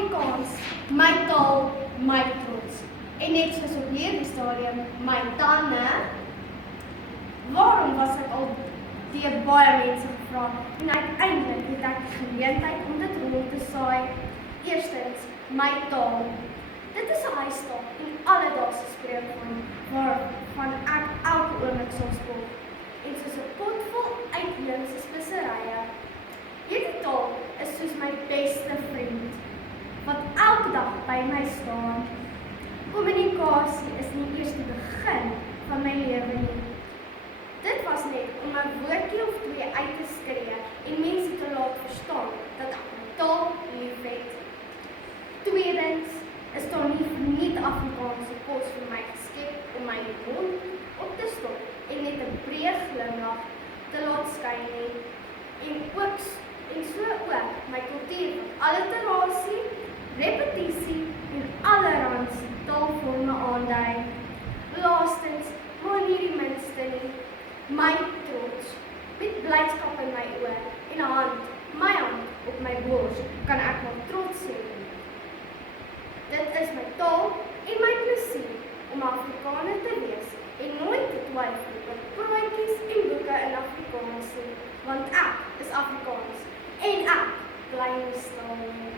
Afrikaans, my taal, my trots. En net soos op hierdie stadium, my tande. Waarom was ek al deur baie mense gevra en uiteindelik het ek die geleentheid om dit rond te saai. Eerstens, my taal. Dit is 'n huistaal en alledaagse spreekwoord waarvan ek elke oomblik sal spot. En soos 'n pot vol uitheemse speserye. Hierdie taal is soos my beste vriend wat elke dag by my staan. Kommunikasie is nie eers die begin van my lewe nie. Dit was net om 'n woordjie of twee uit te skree en mense te laat verstaan dat ek my taal liefhet. Tweedens is daar nie verniet Afrikaanse kos vir my geskep om my mond op te stop en net 'n breë glimlag te laat skyn nie. En so ook my kultuur van alliterasie, repetisie en allerhande taalvorme aandui. Laastens, maar nie die minste nie, my trots. Met blydskap in my oë en 'n hand, my hand op my bors, kan ek maar trots sê. Dit is my taal en my plesier om Afrikaner te wees en nooit te twyfel oor praatjies en boeke in Afrikaans nie, want ek is Afrikaans en ek bly nie stil nie.